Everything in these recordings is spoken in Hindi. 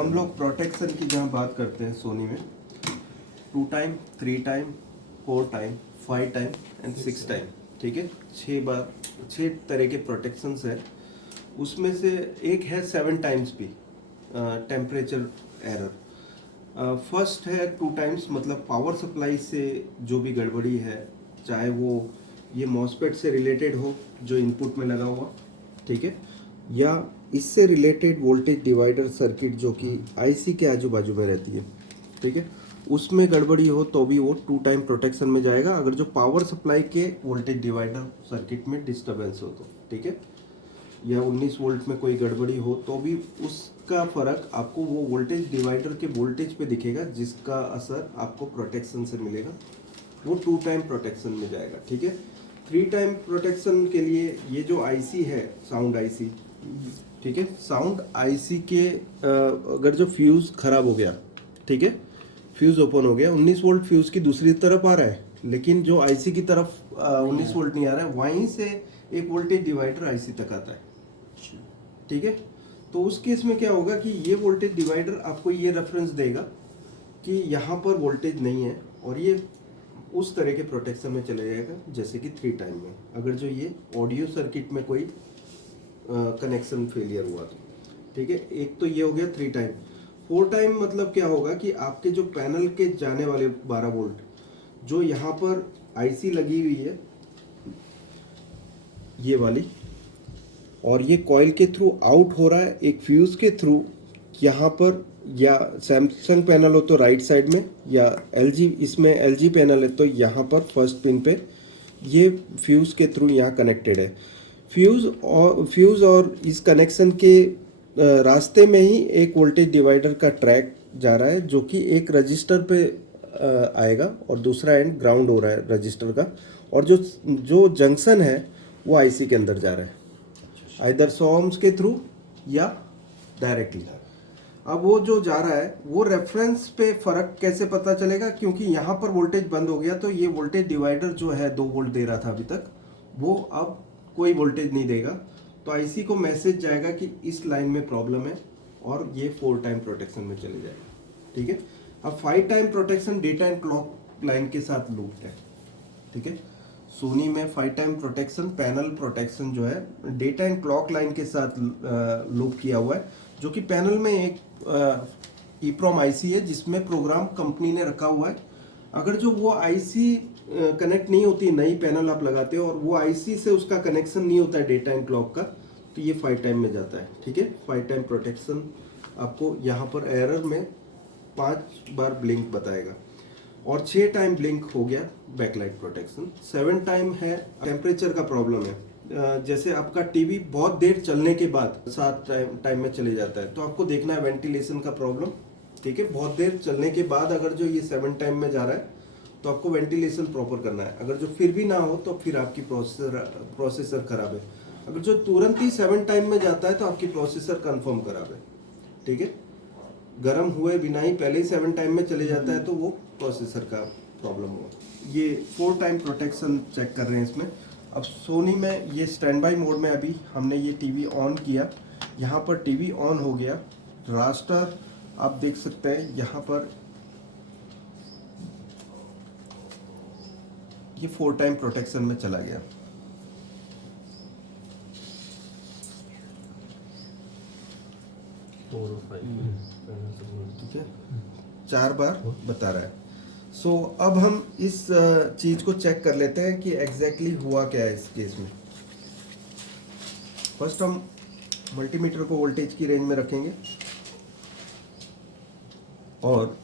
हम लोग प्रोटेक्शन की जहाँ बात करते हैं सोनी में 2 time, 3 time, 4 time, 5 time and 6 time, ठीक है। 6 तरह के प्रोटेक्शंस है। उसमें से एक है 7 टाइम्स भी टेम्परेचर एरर। फर्स्ट है 2 टाइम्स, मतलब पावर सप्लाई से जो भी गड़बड़ी है, चाहे वो ये मॉसफेट से रिलेटेड हो जो इनपुट में लगा हुआ, ठीक है, या इससे रिलेटेड वोल्टेज डिवाइडर सर्किट जो कि आईसी के आजू बाजू में रहती है, ठीक है, उसमें गड़बड़ी हो तो भी वो 2 टाइम प्रोटेक्शन में जाएगा। अगर जो पावर सप्लाई के वोल्टेज डिवाइडर सर्किट में डिस्टर्बेंस हो तो, ठीक है, या 19 वोल्ट में कोई गड़बड़ी हो तो भी उसका फ़र्क आपको वो वोल्टेज डिवाइडर के वोल्टेज पे दिखेगा, जिसका असर आपको प्रोटेक्शन से मिलेगा, वो 2 टाइम प्रोटेक्शन में जाएगा, ठीक है। 3 टाइम प्रोटेक्शन के लिए ये जो आईसी है, साउंड आईसी, ठीक है, साउंड आईसी के अगर जो फ्यूज़ खराब हो गया, ठीक है, फ्यूज़ ओपन हो गया, 19 वोल्ट फ्यूज़ की दूसरी तरफ आ रहा है, लेकिन जो आईसी की तरफ 19 वोल्ट नहीं आ रहा है, वहीं से एक वोल्टेज डिवाइडर आईसी तक आता है, ठीक है। तो उस केस में क्या होगा कि ये वोल्टेज डिवाइडर आपको ये रेफरेंस देगा कि यहाँ पर वोल्टेज नहीं है, और ये उस तरह के प्रोटेक्शन में चले जाएगा जैसे कि 3 टाइम में, अगर जो ये ऑडियो सर्किट में कोई कनेक्शन फेलियर हुआ तो, ठीक है। एक तो ये हो गया 3 टाइम। 4 टाइम मतलब क्या होगा कि आपके जो पैनल के जाने वाले 12 वोल्ट जो यहाँ पर आईसी लगी हुई है, ये वाली, और ये कॉइल के थ्रू आउट हो रहा है एक फ्यूज़ के थ्रू यहाँ पर, या सैमसंग पैनल हो तो राइट साइड में, या एलजी, इसमें एलजी पैनल है तो यहाँ पर फर्स्ट पिन पे ये फ्यूज़ के थ्रू यहाँ कनेक्टेड है। फ्यूज़ और इस कनेक्शन के रास्ते में ही एक वोल्टेज डिवाइडर का ट्रैक जा रहा है जो कि एक रजिस्टर पे आएगा, और दूसरा एंड ग्राउंड हो रहा है रजिस्टर का, और जो जो जंक्शन है वो आईसी के अंदर जा रहा है, आइदर 100 ohms के थ्रू या डायरेक्टली। अब वो जो जा रहा है वो रेफरेंस पे फ़र्क कैसे पता चलेगा, क्योंकि यहाँ पर वोल्टेज बंद हो गया तो ये वोल्टेज डिवाइडर जो है 2 वोल्ट दे रहा था अभी तक, वो अब कोई वोल्टेज नहीं देगा, तो आईसी को मैसेज जाएगा कि इस लाइन में प्रॉब्लम है, और ये 4 टाइम प्रोटेक्शन में चले जाएगा, ठीक है। अब 5 time protection data and clock line के साथ लूप्ड है, ठीक है। सोनी में 5 टाइम प्रोटेक्शन, पैनल प्रोटेक्शन जो है डेटा एंड क्लॉक लाइन के साथ लूप किया हुआ है, जो कि पैनल में एक ईप्रोम आईसी है जिसमें प्रोग्राम कंपनी ने रखा हुआ है। अगर जो वो आईसी कनेक्ट नहीं होती, नई पैनल आप लगाते हो और वो आईसी से उसका कनेक्शन नहीं होता है डेटा एंड क्लॉक का, तो ये 5 टाइम में जाता है, ठीक है। 5 टाइम प्रोटेक्शन आपको यहाँ पर एरर में 5 बार ब्लिंक बताएगा, और 6 टाइम ब्लिंक हो गया बैकलाइट प्रोटेक्शन। 7 टाइम है टेम्परेचर का प्रॉब्लम है, जैसे आपका टीवी बहुत देर चलने के बाद 7 टाइम में चले जाता है, तो आपको देखना है वेंटिलेशन का प्रॉब्लम, ठीक है। बहुत देर चलने के बाद अगर जो ये 7 टाइम में जा रहा है तो आपको वेंटिलेशन प्रॉपर करना है। अगर जो फिर भी ना हो तो फिर आपकी प्रोसेसर खराब है। अगर जो तुरंत ही 7 टाइम में जाता है तो आपकी प्रोसेसर कंफर्म खराब है, ठीक है। गर्म हुए बिना ही पहले ही 7 टाइम में चले जाता है तो वो प्रोसेसर का प्रॉब्लम हुआ। ये 4 टाइम प्रोटेक्शन चेक कर रहे हैं इसमें। अब सोनी में ये स्टैंड बाई मोड में अभी हमने ये टीवी ऑन किया, यहाँ पर टीवी ऑन हो गया, रास्टर आप देख सकते हैं यहाँ पर, ये 4 टाइम प्रोटेक्शन में चला गया, ठीक है, 4 बार बता रहा है। सो अब हम इस चीज़ को चेक कर लेते हैं कि एग्जैक्टली हुआ क्या है इस केस में। फर्स्ट हम मल्टीमीटर को वोल्टेज की रेंज में रखेंगे और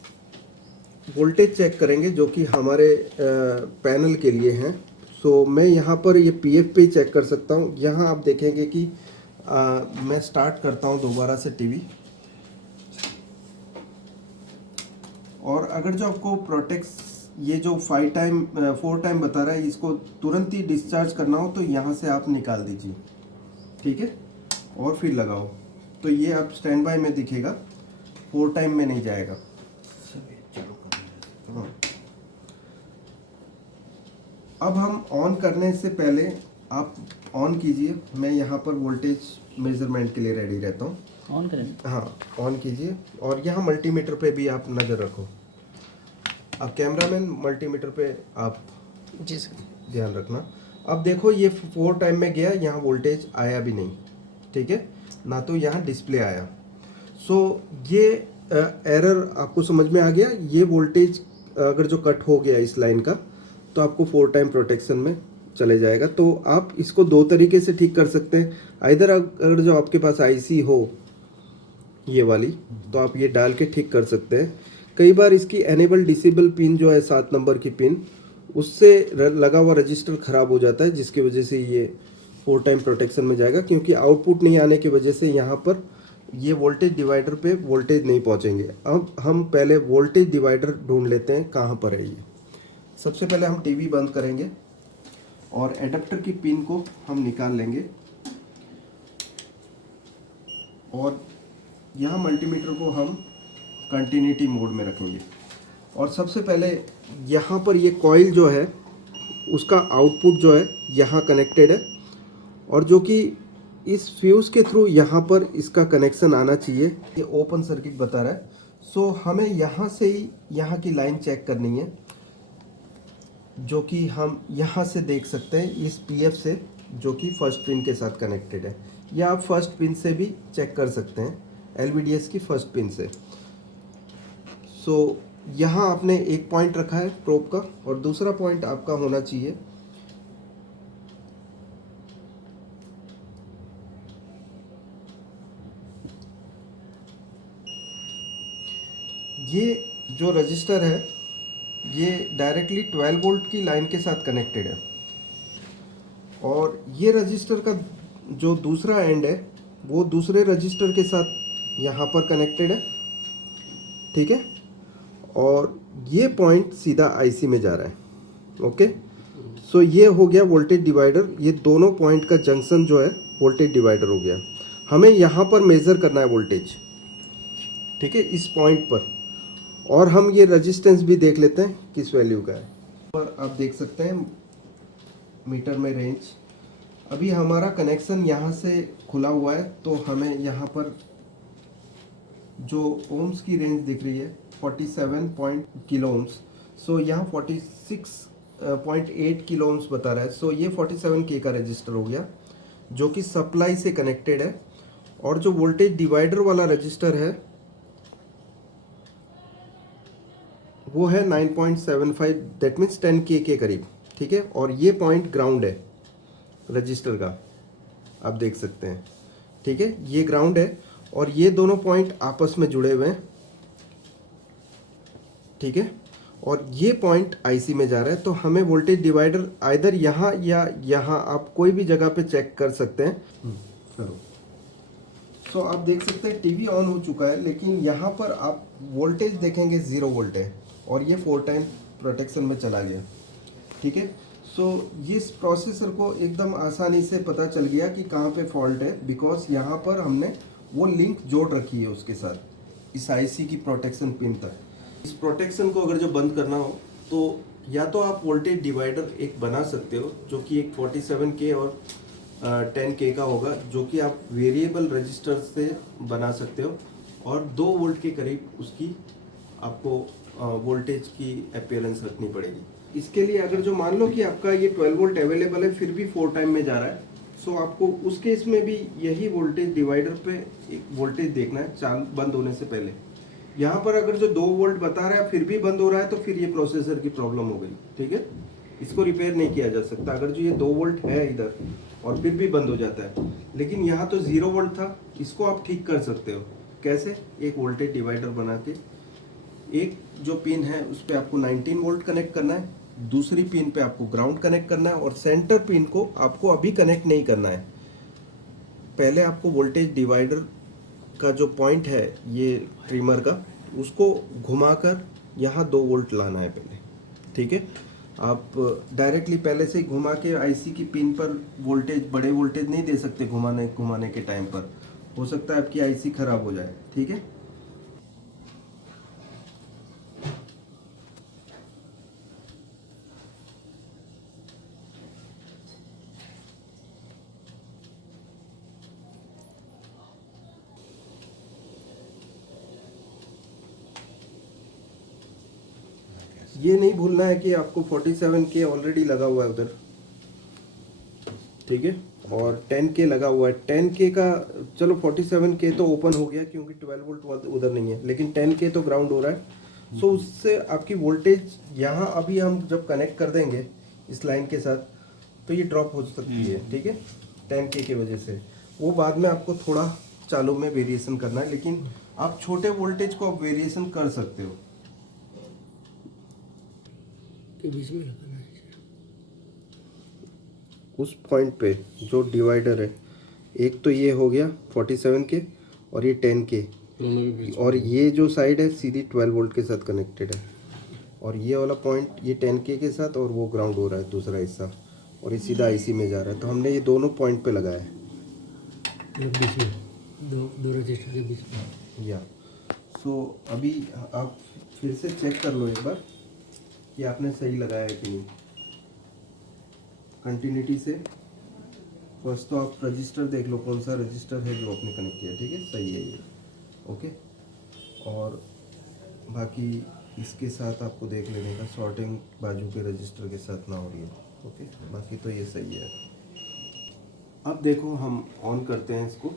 वोल्टेज चेक करेंगे जो कि हमारे पैनल के लिए हैं। सो मैं यहाँ पर ये पीएफ पे चेक कर सकता हूँ। यहाँ आप देखेंगे कि मैं स्टार्ट करता हूँ दोबारा से टीवी, और अगर जो आपको ये जो 4 टाइम बता रहा है, इसको तुरंत ही डिस्चार्ज करना हो तो यहाँ से आप निकाल दीजिए, ठीक है, और फिर लगाओ, तो ये आप स्टैंड बाय में दिखेगा, 4 टाइम में नहीं जाएगा। हाँ। अब हम ऑन करने से पहले आप ऑन कीजिए, मैं यहाँ पर वोल्टेज मेजरमेंट के लिए रेडी रहता हूँ। ऑन करें। हाँ ऑन कीजिए, और यहाँ मल्टीमीटर पे भी आप नज़र रखो। अब कैमरामैन मल्टीमीटर पे आप जी सर। ध्यान रखना। अब देखो ये 4 टाइम में गया, यहाँ वोल्टेज आया भी नहीं, ठीक है ना, तो यहाँ डिस्प्ले आया। सो ये एरर आपको समझ में आ गया। ये वोल्टेज अगर जो कट हो गया इस लाइन का, तो आपको 4 टाइम प्रोटेक्शन में चले जाएगा। तो आप इसको 2 तरीके से ठीक कर सकते हैं। आइदर अगर जो आपके पास आईसी हो ये वाली, तो आप ये डाल के ठीक कर सकते हैं। कई बार इसकी एनेबल डिसेबल पिन जो है 7 नंबर की पिन, उससे लगा हुआ रजिस्टर ख़राब हो जाता है, जिसकी वजह से ये 4 टाइम प्रोटेक्शन में जाएगा, क्योंकि आउटपुट नहीं आने की वजह से यहाँ पर ये वोल्टेज डिवाइडर पे वोल्टेज नहीं पहुँचेंगे। अब हम पहले वोल्टेज डिवाइडर ढूंढ लेते हैं कहाँ पर है ये। सबसे पहले हम टीवी बंद करेंगे और एडाप्टर की पिन को हम निकाल लेंगे, और यहाँ मल्टीमीटर को हम कंटिन्यूटी मोड में रखेंगे। और सबसे पहले यहाँ पर ये कॉइल जो है उसका आउटपुट जो है यहाँ कनेक्टेड है, और जो कि इस फ्यूज़ के थ्रू यहाँ पर इसका कनेक्शन आना चाहिए। ये ओपन सर्किट बता रहा है। सो हमें यहाँ से ही यहाँ की लाइन चेक करनी है, जो कि हम यहाँ से देख सकते हैं इस पीएफ से, जो कि फर्स्ट पिन के साथ कनेक्टेड है, या आप फर्स्ट पिन से भी चेक कर सकते हैं, एलवीडीएस की फर्स्ट पिन से। सो यहाँ आपने एक पॉइंट रखा है प्रोब का, और दूसरा पॉइंट आपका होना चाहिए ये जो रजिस्टर है ये डायरेक्टली 12 वोल्ट की लाइन के साथ कनेक्टेड है, और ये रजिस्टर का जो दूसरा एंड है वो दूसरे रजिस्टर के साथ यहाँ पर कनेक्टेड है, ठीक है। और ये पॉइंट सीधा आईसी में जा रहा है। ओके, सो ये हो गया वोल्टेज डिवाइडर। ये दोनों पॉइंट का जंक्शन जो है वोल्टेज डिवाइडर हो गया। हमें यहाँ पर मेज़र करना है वोल्टेज, ठीक है, इस पॉइंट पर। और हम ये रेजिस्टेंस भी देख लेते हैं किस वैल्यू का है। और आप देख सकते हैं मीटर में रेंज, अभी हमारा कनेक्शन यहाँ से खुला हुआ है, तो हमें यहाँ पर जो ओम्स की रेंज दिख रही है 47 किलो ओम्स। सो यहाँ 46.8 किलो ओम्स बता रहा है। सो ये 47 के का रजिस्टर हो गया, जो कि सप्लाई से कनेक्टेड है। और जो वोल्टेज डिवाइडर वाला रजिस्टर है वो है 9.75, दैट मीन्स 10 के करीब, ठीक है। और ये पॉइंट ग्राउंड है रजिस्टर का, आप देख सकते हैं, ठीक है, ये ग्राउंड है, और ये दोनों पॉइंट आपस में जुड़े हुए हैं, ठीक है। और ये पॉइंट आईसी में जा रहा है। तो हमें वोल्टेज डिवाइडर आइदर यहाँ या यहाँ, आप कोई भी जगह पे चेक कर सकते हैं। चलो, सो आप देख सकते हैं टीवी ऑन हो चुका है, लेकिन यहाँ पर आप वोल्टेज देखेंगे 0 वोल्ट है, और ये 4 टाइम प्रोटेक्शन में चला गया, ठीक है। सो इस प्रोसेसर को एकदम आसानी से पता चल गया कि कहाँ पे फॉल्ट है, बिकॉज यहाँ पर हमने वो लिंक जोड़ रखी है उसके साथ, इस आईसी की प्रोटेक्शन पिन तक। इस प्रोटेक्शन को अगर जो बंद करना हो, तो या तो आप वोल्टेज डिवाइडर एक बना सकते हो, जो कि एक 47K और 10K का होगा, जो कि आप वेरिएबल रजिस्टर से बना सकते हो, और 2 वोल्ट के करीब उसकी आपको वोल्टेज की अपीयरेंस रखनी पड़ेगी। इसके लिए अगर जो मान लो कि आपका ये 12 वोल्ट अवेलेबल है, फिर भी 4 टाइम में जा रहा है, सो आपको उस केस में भी यही वोल्टेज डिवाइडर पे एक वोल्टेज देखना है चालू बंद होने से पहले। यहाँ पर अगर जो 2 वोल्ट बता रहा है फिर भी बंद हो रहा है, तो फिर ये प्रोसेसर की प्रॉब्लम हो गई, ठीक है। इसको रिपेयर नहीं किया जा सकता अगर जो ये 2 वोल्ट है इधर और फिर भी बंद हो जाता है। लेकिन यहाँ तो 0 वोल्ट था, इसको आप ठीक कर सकते हो। कैसे? एक वोल्टेज डिवाइडर बना के एक जो पिन है उस पर आपको 19 वोल्ट कनेक्ट करना है, दूसरी पिन पे आपको ग्राउंड कनेक्ट करना है, और सेंटर पिन को आपको अभी कनेक्ट नहीं करना है। पहले आपको वोल्टेज डिवाइडर का जो पॉइंट है ये ट्रिमर का, उसको घुमाकर यहाँ 2 वोल्ट लाना है पहले, ठीक है। आप डायरेक्टली पहले से ही घुमा के आईसी की पिन पर वोल्टेज, बड़े वोल्टेज नहीं दे सकते घुमाने के टाइम पर, हो सकता है आपकी आईसी खराब हो जाए, ठीक है। ये नहीं भूलना है कि आपको 47K ऑलरेडी लगा हुआ है उधर, ठीक है, और 10K लगा हुआ है। 10K का चलो 47K तो ओपन हो गया क्योंकि 12 वोल्ट उधर नहीं है, लेकिन 10K तो ग्राउंड हो रहा है। सो उससे आपकी वोल्टेज यहाँ अभी हम जब कनेक्ट कर देंगे इस लाइन के साथ तो ये ड्रॉप हो सकती है, ठीक है, 10K की वजह से। वो बाद में आपको थोड़ा चालू में वेरिएशन करना है, लेकिन आप छोटे वोल्टेज को आप वेरिएशन कर सकते हो। के बीच में लगाना है। उस पॉइंट पे जो डिवाइडर है, एक तो ये हो गया 47K और ये 10K, दोनों के बीच और ये जो साइड है सीधी 12 वोल्ट के साथ कनेक्टेड है, और ये वाला पॉइंट ये 10K के साथ, और वो ग्राउंड हो रहा है दूसरा हिस्सा, और ये सीधा आईसी में जा रहा है। तो हमने ये दोनों पॉइंट पे लगाया है मतलब बीच में दो रजिस्टर के बीच में। या। सो अभी आप फिर से चेक कर लो एक बार कि आपने सही लगाया है कि नहीं। कंटिन्यूटी से फर्स्ट तो आप रजिस्टर देख लो कौन सा रजिस्टर है जो आपने कनेक्ट किया, ठीक है, सही है ये, ओके। और बाकी इसके साथ आपको देख लेने का शॉर्टिंग बाजू के रजिस्टर के साथ ना हो रही है, ओके, बाकी तो ये सही है। अब देखो हम ऑन करते हैं इसको,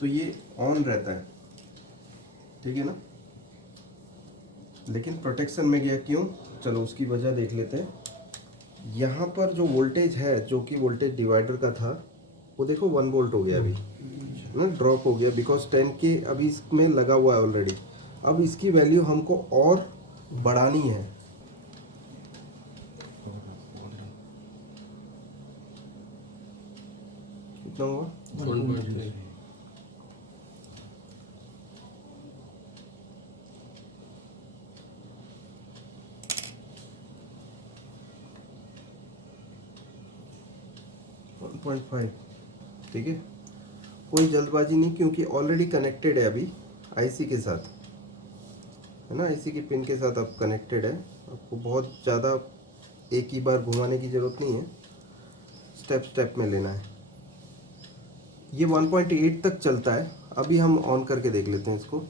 तो ये ऑन रहता है, ठीक है ना, लेकिन प्रोटेक्शन में गया क्यों, चलो उसकी वजह देख लेते हैं। यहाँ पर जो वोल्टेज है, जो कि वोल्टेज डिवाइडर का था, वो देखो 1 वोल्ट हो गया अभी ना, ड्रॉप हो गया, बिकॉज 10K अभी इसमें लगा हुआ है ऑलरेडी। अब इसकी वैल्यू हमको और बढ़ानी है, कितना हुआ, 1.3। 1.5, ठीक है, कोई जल्दबाजी नहीं क्योंकि ऑलरेडी कनेक्टेड है अभी आईसी के साथ, है ना, आईसी की पिन के साथ अब कनेक्टेड है। आपको बहुत ज़्यादा एक ही बार घुमाने की ज़रूरत नहीं है, स्टेप स्टेप में लेना है। ये 1.8 तक चलता है। अभी हम ऑन करके देख लेते हैं इसको,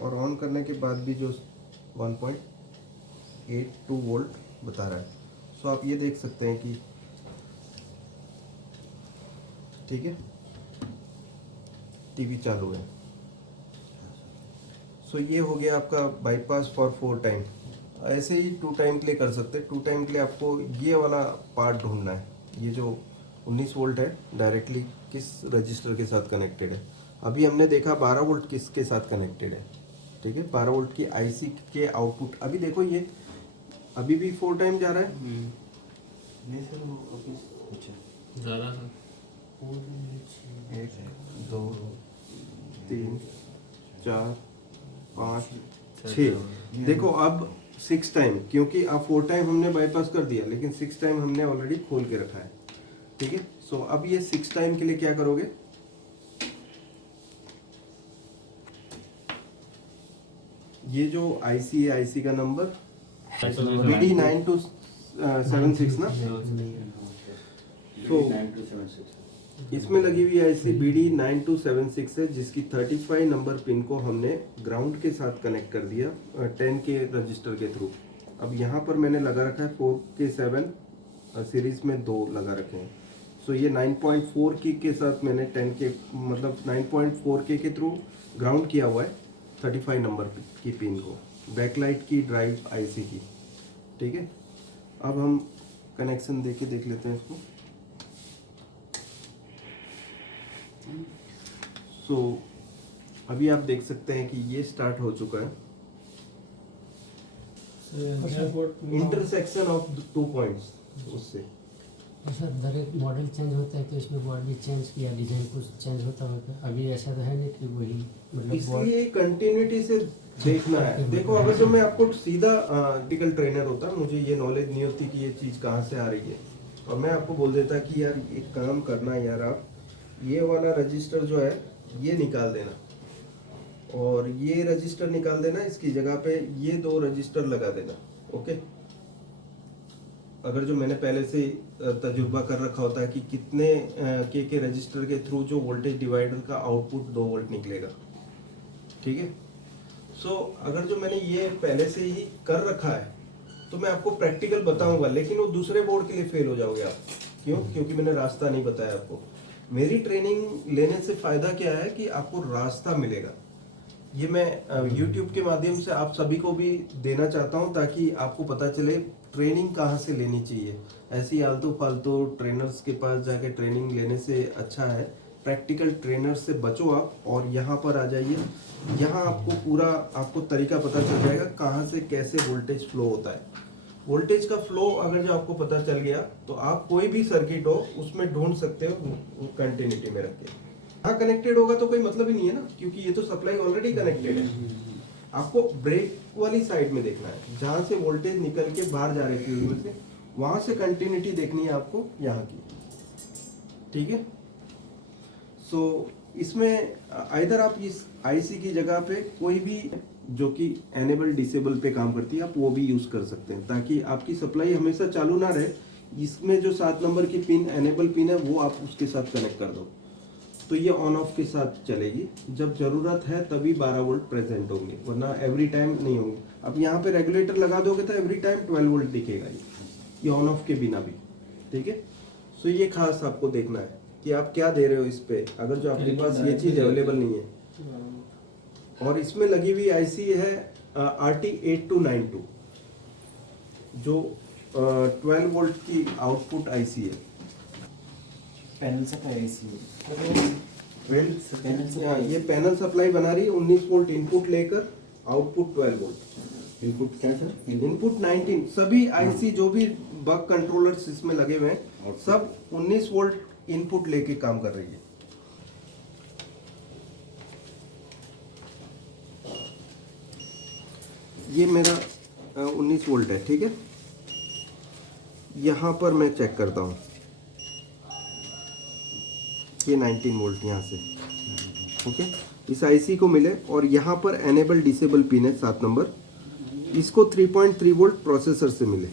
और ऑन करने के बाद भी जो 1.82 वोल्ट बता रहा है। सो आप ये देख सकते हैं कि ठीक है, टीवी चालू है। सो ये हो गया आपका बाईपास फॉर 4 टाइम। ऐसे ही 2 टाइम के लिए कर सकते हैं। 2 टाइम के लिए आपको ये वाला पार्ट ढूंढना है, ये जो 19 वोल्ट है डायरेक्टली किस रजिस्टर के साथ कनेक्टेड है। अभी हमने देखा 12 वोल्ट किसके साथ कनेक्टेड है, ठीक है, 12 वोल्ट की आईसी के आउटपुट। अभी देखो ये अभी भी 4 टाइम जा रहा है, नहीं सर वो अभी ज़्यादा था। 1 2 3 4 5 6, देखो अब 6 टाइम, क्योंकि अब 4 टाइम हमने बाईपास कर दिया, लेकिन 6 टाइम हमने ऑलरेडी खोल के रखा है, ठीक है। सो अब ये 6 टाइम के लिए क्या करोगे, ये जो आईसी है, आईसी का नंबर BD9276 ना, तो इसमें लगी हुई आईसी BD9276 है, जिसकी 35 नंबर पिन को हमने ग्राउंड के साथ कनेक्ट कर दिया 10K रजिस्टर के थ्रू। अब यहाँ पर मैंने लगा रखा है 4K7 सीरीज में 2 लगा रखे हैं। सो ये 9.4K के साथ मैंने 10K मतलब 9.4K के थ्रू ग्राउंड किया हुआ है 35 नंबर की पिन को, बैकलाइट की ड्राइव आईसी की, ठीक है। अब हम कनेक्शन देके देख लेते हैं इसको। सो अभी आप देख सकते हैं कि ये स्टार्ट हो चुका है, इंटरसेक्शन ऑफ 2 पॉइंट्स उससे। तो सर हर एक मॉडल चेंज होता है तो इसमें बोर्ड भी चेंज किया, डिजाइन कुछ चेंज होता होगा, अभी ऐसा तो है नहीं कि वही मतलब इसलिए कंटिन्यूटी से देखना है। देखो अगर तो मैं आपको सीधा टिकल ट्रेनर होता, मुझे ये नॉलेज नहीं होती कि ये चीज़ कहाँ से आ रही है, और मैं आपको बोल देता कि यार एक काम करना यार, आप ये वाला रजिस्टर जो है ये निकाल देना और ये रजिस्टर निकाल देना, इसकी जगह पे ये 2 रजिस्टर लगा देना, ओके। अगर जो मैंने पहले से तजुर्बा कर रखा होता है कि कितने के रजिस्टर के थ्रू जो वोल्टेज डिवाइडर का आउटपुट 2 वोल्ट निकलेगा, ठीक है। सो अगर जो मैंने ये पहले से ही कर रखा है तो मैं आपको प्रैक्टिकल बताऊंगा, लेकिन वो दूसरे बोर्ड के लिए फेल हो जाओगे आप। क्यों? क्योंकि मैंने रास्ता नहीं बताया आपको। मेरी ट्रेनिंग लेने से फायदा क्या है कि आपको रास्ता मिलेगा। ये मैं YouTube के माध्यम से आप सभी को भी देना चाहता हूँ ताकि आपको पता चले ट्रेनिंग कहाँ से लेनी चाहिए। ऐसी आलतू फालतू ट्रेनर्स के पास जाके ट्रेनिंग लेने से अच्छा है प्रैक्टिकल ट्रेनर से बचो आप, और यहाँ पर आ जाइए। यहाँ आपको पूरा आपको तरीका पता चल जाएगा कहाँ से कैसे वोल्टेज फ्लो होता है। वोल्टेज का फ्लो अगर जो आपको पता चल गया तो आप कोई भी सर्किट हो उसमें ढूंढ सकते हो कंटिन्यूटी में रख के। हाँ, कनेक्टेड होगा तो कोई मतलब ही नहीं है ना, क्योंकि ये तो सप्लाई ऑलरेडी कनेक्टेड है। आपको ब्रेक वाली साइड में देखना है, जहां से वोल्टेज निकल के बाहर जा रही थी उसमें से, वहां से कंटिन्यूटी देखनी है आपको यहाँ की, ठीक है। सो इसमें आइदर आप इस आईसी की जगह पे कोई भी जो कि एनेबल डिसेबल पे काम करती है आप वो भी यूज कर सकते हैं, ताकि आपकी सप्लाई हमेशा चालू ना रहे। इसमें जो 7 नंबर की पिन एनेबल पिन है वो आप उसके साथ कनेक्ट कर दो, तो ये ऑन ऑफ के साथ चलेगी। जब जरूरत है तभी 12 वोल्ट प्रेजेंट होंगे, वरना एवरी टाइम नहीं होंगे। अब यहाँ पे रेगुलेटर लगा दोगे तो एवरी टाइम 12 वोल्ट दिखेगा ये ऑन ऑफ के बिना भी, ठीक है। सो ये खास आपको देखना है कि आप क्या दे रहे हो इस पे, अगर जो आपके पास ये चीज अवेलेबल नहीं है। और इसमें लगी हुई आईसी है RT8292 जो 12 वोल्ट की आउटपुट आईसी है। पैनल से का एसी ये पैनल सप्लाई बना रही है 19 वोल्ट इनपुट लेकर, आउटपुट 12 वोल्ट। इनपुट क्या सर? इनपुट 19, सभी आईसी जो भी बक कंट्रोलर्स इसमें लगे हुए हैं सब 19 वोल्ट इनपुट लेके काम कर रही है। ये मेरा 19 वोल्ट है, ठीक है। यहाँ पर मैं चेक करता हूँ, ये 19 वोल्ट यहाँ से, ओके। इस आईसी को मिले और यहाँ पर एनेबल डिसेबल पिन है 7 नंबर, इसको 3.3 वोल्ट प्रोसेसर से मिले,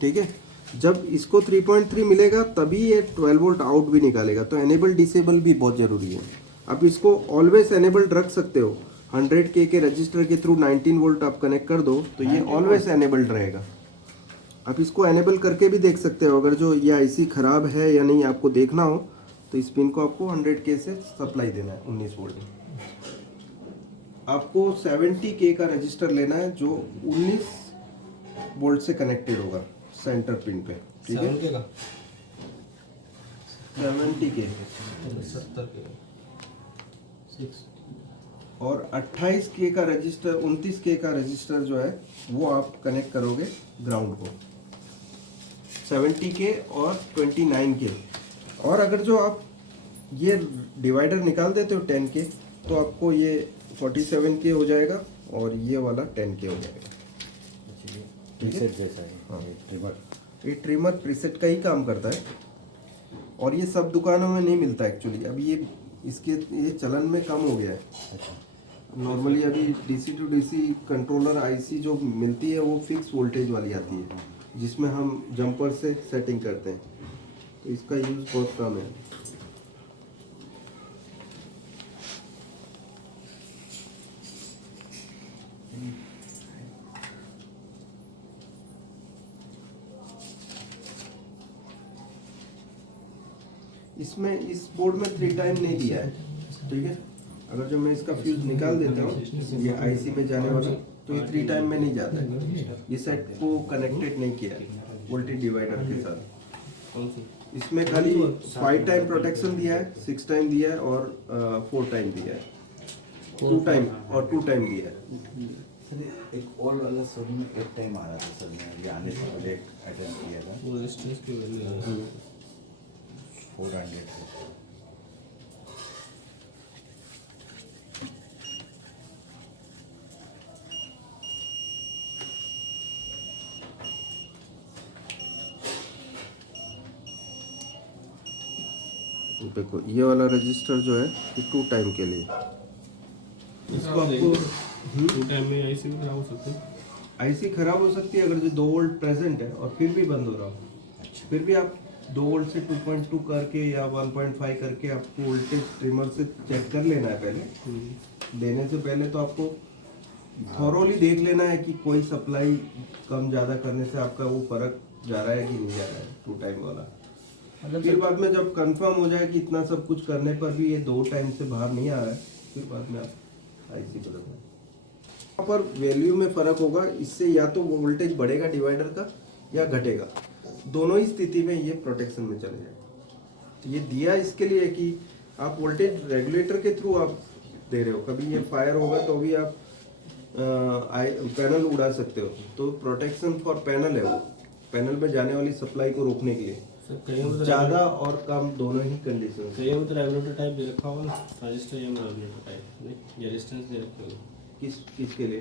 ठीक है। जब इसको 3.3 मिलेगा तभी ये 12 वोल्ट आउट भी निकालेगा, तो एनेबल डिसेबल भी बहुत ज़रूरी है। आप इसको ऑलवेज एनेबल्ड रख सकते हो, 100K के रजिस्टर के थ्रू 19 वोल्ट आप कनेक्ट कर दो तो ये ऑलवेज एनेबल्ड रहेगा। आप इसको एनेबल करके भी देख सकते हो, अगर जो ये आईसी ख़राब है या नहीं आपको देखना हो तो इस पिन को आपको 100K से सप्लाई देना है 19 वोल्ट। आपको 70K का रजिस्टर लेना है जो 19 वोल्ट से कनेक्टेड होगा सेंटर पिन पे, ठीक है। 70K 6 और 28K का रजिस्टर, 29K का रजिस्टर जो है वो आप कनेक्ट करोगे ग्राउंड को, 70K और 29K। और अगर जो आप ये डिवाइडर निकाल देते हो 10K तो आपको ये 47K हो जाएगा और ये वाला 10K हो जाएगा, ठीक है। हाँ, ये ट्रिमर प्रीसेट का ही काम करता है और ये सब दुकानों में नहीं मिलता एक्चुअली। अभी ये चलन में कम हो गया है। नॉर्मली अभी DC to DC controller IC जो मिलती है वो फिक्स वोल्टेज वाली आती है, जिसमें हम जंपर से सेटिंग करते हैं, तो इसका यूज़ बहुत कम है। इसमें इस बोर्ड में 3 टाइम नहीं दिया है, ठीक है। अगर जो मैं इसका फ्यूज निकाल देता हूँ ये आईसी में जाने वाला, तो ये 3 टाइम में नहीं जाता है। ये सेट को कनेक्टेड नहीं किया है वोल्टेज डिवाइडर के साथ। इसमें खाली 5 टाइम प्रोटेक्शन दिया है, 6 टाइम दिया है और 4 टाइम दिया है, 2 टाइम और 2 टाइम दिया है। सर एक और वाला सर में 1 टाइम आ रहा था सर, मैं ये आने से पहले अटेंड किया था, वो रेजिस्टेंस की वैल्यू है 400 देखो ये वाला रजिस्टर जो है ये 2 टाइम के लिए, इसको आपको 2 टाइम में आईसी भी खराब हो सकते हैं। आईसी खराब हो सकती है अगर जो 2 वोल्ट प्रेजेंट है और फिर भी बंद हो रहा हो, अच्छा फिर भी आप 2 वोल्ट से 2.2 करके या 1.5 करके आपको वोल्टेज ट्रिमर से चेक कर लेना है पहले। देने से पहले तो आपको थॉरोली देख लेना है कि कोई सप्लाई कम ज़्यादा करने से आपका वो फर्क जा रहा है कि नहीं जा रहा है 2 टाइम वाला। फिर बाद में जब कंफर्म हो जाए कि इतना सब कुछ करने पर भी ये 2 टाइम से बाहर नहीं आ रहा है, फिर बाद में आप आईसी बदलना। यहाँ पर वैल्यू में फर्क होगा, इससे या तो वोल्टेज बढ़ेगा डिवाइडर का या घटेगा, दोनों ही स्थिति में ये प्रोटेक्शन में चले जाएगा। ये दिया इसके लिए कि आप वोल्टेज रेगुलेटर के थ्रू आप दे रहे हो, कभी ये फायर होगा तो भी आप पैनल उड़ा सकते हो, तो प्रोटेक्शन फॉर पैनल है वो, पैनल में जाने वाली सप्लाई को रोकने के लिए। सर कईयों में तो ज़्यादा और कम दोनों ही कंडीशन। कईयों में तो रेगुलेटर टाइप दे रखा होगा ना, ट्रांजिस्टर या रेगुलेटर टाइप नहीं, ये रेजिस्टेंस दे रखे होगा किसके लिए?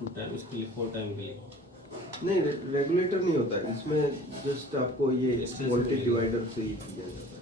2 टाइम इसके लिए 4 टाइम के लिए। नहीं, रेगुलेटर नहीं होता है इसमें, जस्ट आपको ये Distance वोल्टेज मिलेगा। डिवाइडर से ही किया जाता है।